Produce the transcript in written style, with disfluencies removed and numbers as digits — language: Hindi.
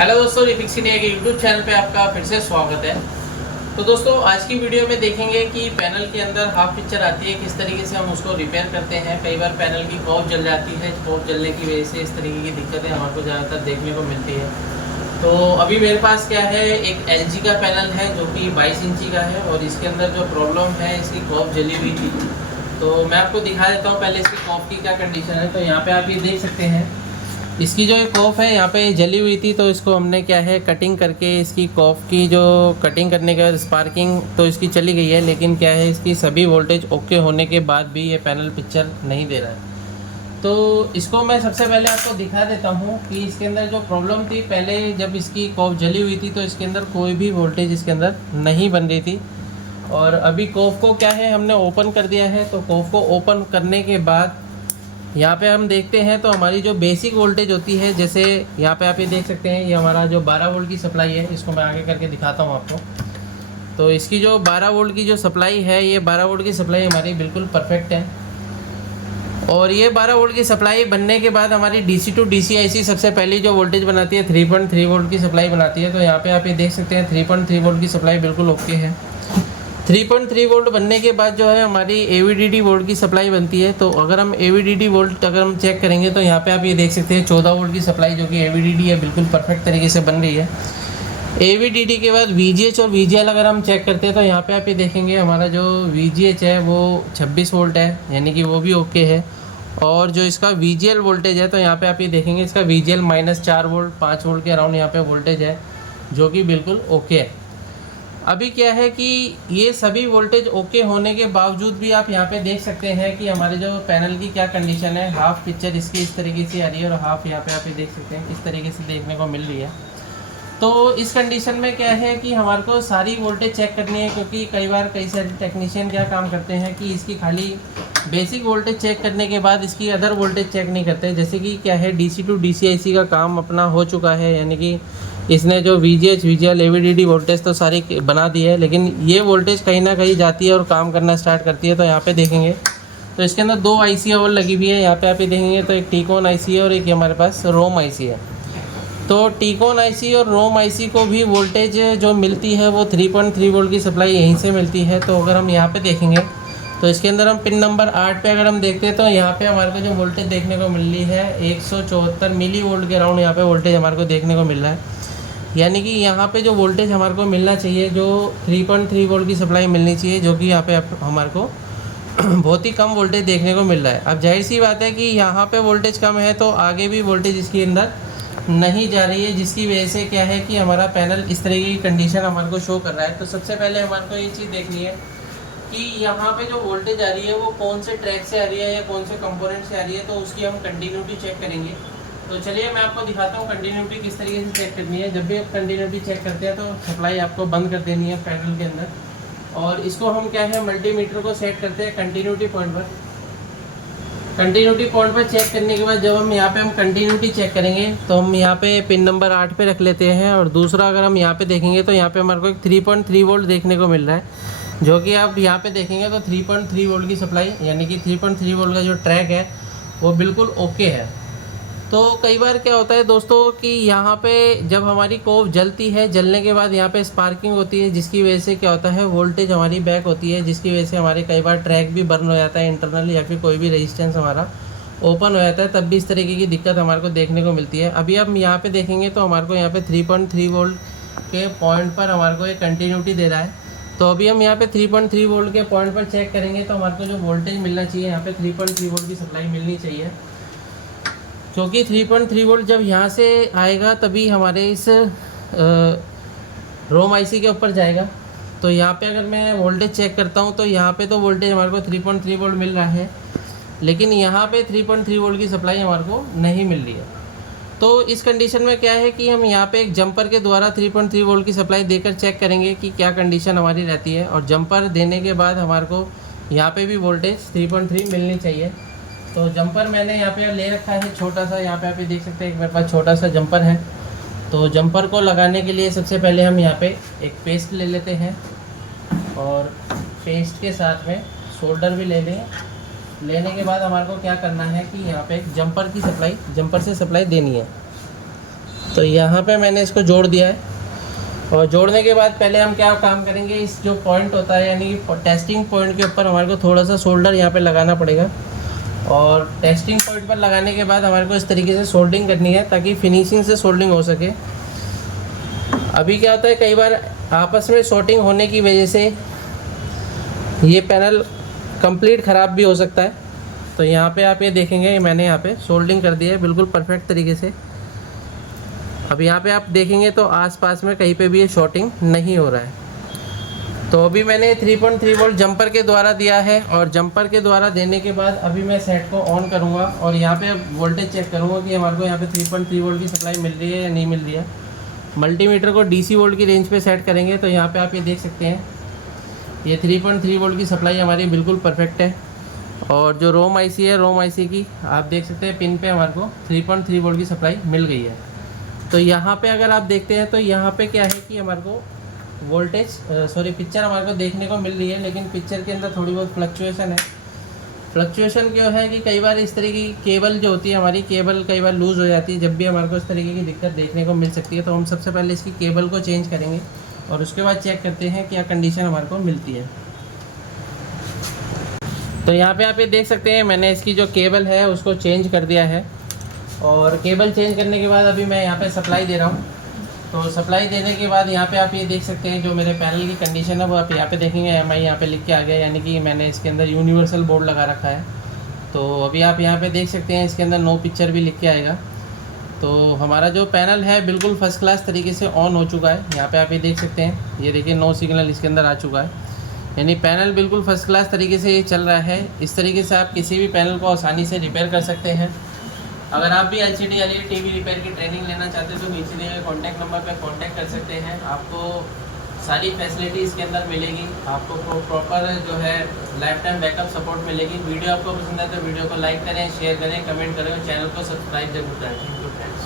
हेलो दोस्तों, रिफिक्स इंडिया के यूट्यूब चैनल पे आपका फिर से स्वागत है। तो दोस्तों, आज की वीडियो में देखेंगे कि पैनल के अंदर हाफ पिक्चर आती है, किस तरीके से हम उसको रिपेयर करते हैं। कई बार पैनल की कॉफ जल जाती है, कॉफ जलने की वजह से इस तरीके की दिक्कतें हमारे को ज़्यादातर देखने को मिलती है। तो अभी मेरे पास क्या है, एक LG का पैनल है जो कि 22 इंची का है और इसके अंदर जो प्रॉब्लम है, इसकी कॉफ जली हुई थी। तो मैं आपको दिखा देता हूँ पहले इसकी कॉफ की क्या कंडीशन है। तो यहाँ पे आप ये देख सकते हैं, इसकी जो कॉफ है यहाँ पे जली हुई थी। तो इसको हमने क्या है, कटिंग करके इसकी कॉफ की जो कटिंग करने के बाद स्पार्किंग तो इसकी चली गई है, लेकिन क्या है, इसकी सभी वोल्टेज ओके होने के बाद भी ये पैनल पिक्चर नहीं दे रहा है। तो इसको मैं सबसे पहले आपको दिखा देता हूँ कि इसके अंदर जो प्रॉब्लम थी, पहले जब इसकी कॉफ जली हुई थी तो इसके अंदर कोई भी वोल्टेज इसके अंदर नहीं बन रही थी। और अभी कॉफ को क्या है, हमने ओपन कर दिया है। तो कॉफ को ओपन करने के बाद यहाँ पे हम देखते हैं तो हमारी जो बेसिक वोल्टेज होती है, जैसे यहाँ पे आप ये देख सकते हैं, ये हमारा जो 12 वोल्ट की सप्लाई है, इसको मैं आगे करके दिखाता हूँ आपको। तो इसकी जो 12 वोल्ट की जो सप्लाई है, ये 12 वोल्ट की सप्लाई हमारी बिल्कुल परफेक्ट है। और ये 12 वोल्ट की सप्लाई बनने के बाद हमारी DC टू DC IC सबसे पहली जो वोल्टेज बनाती है 3.3 वोल्ट की सप्लाई बनाती है। तो यहाँ पर आप ये देख सकते हैं 3.3 वोल्ट की सप्लाई बिल्कुल ओके है। 3.3 वोल्ट बनने के बाद जो है हमारी AVDD वोल्ट की सप्लाई बनती है। तो अगर हम AVDD वोल्ट अगर हम चेक करेंगे तो यहाँ पे आप ये देख सकते हैं 14 वोल्ट की सप्लाई जो कि AVDD है, बिल्कुल परफेक्ट तरीके से बन रही है। AVDD के बाद VGH और VGL अगर हम चेक करते हैं तो यहाँ पे आप ये देखेंगे हमारा जो VGH है वो 26 वोल्ट है, यानी कि वो भी ओके है। और जो इसका VGL वोल्टेज है, तो यहाँ पे आप ये देखेंगे इसका VGL -4 वोल्ट 5 वोल्ट के अराउंड यहाँ पे वोल्टेज है, जो कि बिल्कुल ओके है। अभी क्या है कि ये सभी वोल्टेज ओके होने के बावजूद भी आप यहाँ पे देख सकते हैं कि हमारे जो पैनल की क्या कंडीशन है। हाफ पिक्चर इसकी इस तरीके से आ रही है और हाफ यहाँ पे आप ये देख सकते हैं किस तरीके से देखने को मिल रही है। तो इस कंडीशन में क्या है कि हमारे को सारी वोल्टेज चेक करनी है, क्योंकि कई बार कई सारे टेक्नीशियन क्या काम करते हैं कि इसकी खाली बेसिक वोल्टेज चेक करने के बाद इसकी अदर वोल्टेज चेक नहीं करते। जैसे कि क्या है, DC टू DC IC का काम अपना हो चुका है, यानी कि इसने जो VGH VGL AVDD वोल्टेज तो सारी बना दी है, लेकिन ये वोल्टेज कहीं ना कहीं जाती है और काम करना स्टार्ट करती है। तो यहाँ पे देखेंगे तो इसके अंदर 2 IC और लगी हुई है। यहाँ पे आप ये देखेंगे तो एक टीकॉन IC है और एक हमारे पास रोम IC है। तो टीकॉन IC और रोम IC को भी वोल्टेज जो मिलती है वो 3.3 वोल्ट की सप्लाई यहीं से मिलती है। तो अगर हम यहाँ पे देखेंगे तो इसके अंदर हम पिन नंबर 8 पे अगर हम देखते हैं तो यहाँ पे हमारे को जो वोल्टेज देखने को मिल रही है 174 मिली वोल्ट के अराउंड यहाँ पे वोल्टेज हमारे को देखने को मिल रहा है। यानी कि यहाँ पे जो वोल्टेज हमारे को मिलना चाहिए, जो 3.3 वोल्ट की सप्लाई मिलनी चाहिए, जो कि यहाँ पे हमारे को बहुत ही कम वोल्टेज देखने को मिल रहा है। अब जाहिर सी बात है कि यहाँ पे वोल्टेज कम है तो आगे भी वोल्टेज इसके अंदर नहीं जा रही है, जिसकी वजह से क्या है कि हमारा पैनल इस तरीके की कंडीशन हमारे को शो कर रहा है। तो सबसे पहले हमारे को ये चीज़ देखनी है कि यहाँ पे जो वोल्टेज आ रही है वो कौन से ट्रैक से आ रही है या कौन से कंपोनेंट से आ रही है। तो उसकी हम कंटिन्यूटी चेक करेंगे। तो चलिए मैं आपको दिखाता हूँ कंटिन्यूटी किस तरीके से चेक करनी है। जब भी आप कंटिन्यूटी चेक करते हैं तो सप्लाई आपको बंद कर देनी है पैनल के अंदर, और इसको हम क्या है, मल्टीमीटर को सेट करते हैं कंटिन्यूटी पॉइंट पर। कंटिन्यूटी पॉइंट पर चेक करने के बाद जब हम यहाँ पे कंटिन्यूटी चेक करेंगे तो हम यहाँ पे पिन नंबर 8 पे रख लेते हैं। और दूसरा अगर हम यहाँ पे देखेंगे तो यहाँ पे हमारे को एक 3.3 वोल्ट देखने को मिल रहा है, जो कि आप यहाँ पे देखेंगे तो 3.3 वोल्ट की सप्लाई, यानी कि 3.3 वोल्ट का जो ट्रैक है वो बिल्कुल ओके है। तो कई बार क्या होता है दोस्तों कि यहाँ पे जब हमारी कॉफ जलती है, जलने के बाद यहाँ पे स्पार्किंग होती है, जिसकी वजह से क्या होता है, वोल्टेज हमारी बैक होती है, जिसकी वजह से हमारे कई बार ट्रैक भी बर्न हो जाता है इंटरनल, या फिर कोई भी रेजिस्टेंस हमारा ओपन हो जाता है, तब भी इस तरीके की दिक्कत हमारे को देखने को मिलती है। अभी हम यहाँ पे देखेंगे तो हमारे को यहाँ पे 3.3 वोल्ट के पॉइंट पर हमारे को एक कंटिन्यूटी दे रहा है। तो अभी हम यहाँ पे 3.3 वोल्ट के पॉइंट पर चेक करेंगे तो हमारे को जो वोल्टेज मिलना चाहिए, यहाँ पे 3.3 वोल्ट की सप्लाई मिलनी चाहिए, क्योंकि 3.3 वोल्ट जब यहाँ से आएगा तभी हमारे इस रोम IC के ऊपर जाएगा। तो यहाँ पे अगर मैं वोल्टेज चेक करता हूँ तो यहाँ पे तो वोल्टेज हमारे को 3.3 वोल्ट मिल रहा है, लेकिन यहाँ पे 3.3 वोल्ट की सप्लाई हमारे को नहीं मिल रही है। तो इस कंडीशन में क्या है कि हम यहाँ पे एक जंपर के द्वारा 3.3 वोल्ट की सप्लाई देकर चेक करेंगे कि क्या कंडीशन हमारी रहती है। और जंपर देने के बाद हमारे को यहाँ पे भी वोल्टेज 3.3 मिलनी चाहिए। तो जंपर मैंने यहाँ पे ले रखा है छोटा सा, यहाँ पे आप ये देख सकते हैं मेरे पास छोटा सा जंपर है। तो जंपर को लगाने के लिए सबसे पहले हम यहाँ पे एक पेस्ट ले लेते हैं, और पेस्ट के साथ में सोल्डर भी ले लें। लेने के बाद हमारे को क्या करना है कि यहाँ पे जंपर की सप्लाई, जंपर से सप्लाई देनी है। तो यहाँ पे मैंने इसको जोड़ दिया है, और जोड़ने के बाद पहले हम क्या काम करेंगे, इस जो पॉइंट होता है यानी कि टेस्टिंग पॉइंट के ऊपर हमारे को थोड़ा सा सोल्डर यहाँ पे लगाना पड़ेगा। और टेस्टिंग पॉइंट पर लगाने के बाद हमारे को इस तरीके से सोल्डिंग करनी है ताकि फिनिशिंग से सोल्डिंग हो सके। अभी क्या होता है, कई बार आपस में शॉर्टिंग होने की वजह से ये पैनल कंप्लीट ख़राब भी हो सकता है। तो यहाँ पे आप ये देखेंगे मैंने यहाँ पे सोल्डिंग कर दी है बिल्कुल परफेक्ट तरीके से। अब यहाँ पे आप देखेंगे तो आसपास में कहीं पे भी ये शॉर्टिंग नहीं हो रहा है। तो अभी मैंने 3.3 वोल्ट जंपर के द्वारा दिया है, और जंपर के द्वारा देने के बाद अभी मैं सेट को ऑन करूँगा और यहाँ पे वोल्टेज चेक करूँगा कि हमारे को यहाँ पे 3.3 वोल्ट की सप्लाई मिल रही है या नहीं मिल रही है। मल्टीमीटर को DC वोल्ट की रेंज पे सेट करेंगे तो यहाँ पे आप ये देख सकते हैं ये 3.3 वोल्ट की सप्लाई हमारी बिल्कुल परफेक्ट है। और जो रोम IC है, रोम IC की आप देख सकते हैं पिन पे हमारे को 3.3 वोल्ट की सप्लाई मिल गई है। तो यहाँ पे अगर आप देखते हैं तो यहाँ पे क्या है कि हमारे को पिक्चर हमारे को देखने को मिल रही है, लेकिन पिक्चर के अंदर थोड़ी बहुत फ्लक्चुएशन है। फ्लक्चुएशन क्यों है कि कई बार इस तरीके की केबल जो होती है हमारी केबल कई बार लूज़ हो जाती है। जब भी हमारे को इस तरीके की दिक्कत देखने को मिल सकती है तो हम सबसे पहले इसकी केबल को चेंज करेंगे और उसके बाद चेक करते हैं क्या कंडीशन हमारे को मिलती है। तो यहाँ पे आप ये देख सकते हैं मैंने इसकी जो केबल है उसको चेंज कर दिया है, और केबल चेंज करने के बाद अभी मैं यहाँ पे सप्लाई दे रहा हूँ। तो सप्लाई देने के बाद यहाँ पे आप ये देख सकते हैं जो मेरे पैनल की कंडीशन है वो आप यहाँ पे देखेंगे MI यहाँ पे लिख के आ गया, यानी कि मैंने इसके अंदर यूनिवर्सल बोर्ड लगा रखा है। तो अभी आप यहाँ पे देख सकते हैं इसके अंदर नो पिक्चर भी लिख के आएगा। तो हमारा जो पैनल है बिल्कुल फर्स्ट क्लास तरीके से ऑन हो चुका है। यहाँ पे आप ये देख सकते हैं, ये देखिए नो सिग्नल इसके अंदर आ चुका है, यानी पैनल बिल्कुल फर्स्ट क्लास तरीके से ये चल रहा है। इस तरीके से आप किसी भी पैनल को आसानी से रिपेयर कर सकते हैं। अगर आप भी LCD LED TV रिपेयर की ट्रेनिंग लेना चाहते हैं तो नीचे दिए गए कॉन्टैक्ट नंबर पर कॉन्टैक्ट कर सकते हैं। आपको सारी फैसिलिटी इसके अंदर मिलेगी, आपको प्रॉपर जो है लाइफ टाइम बैकअप सपोर्ट मिलेगी। वीडियो आपको पसंद है तो वीडियो को लाइक करें, शेयर करें, कमेंट करें और चैनल को सब्सक्राइब जरूर करें। Thank you friends.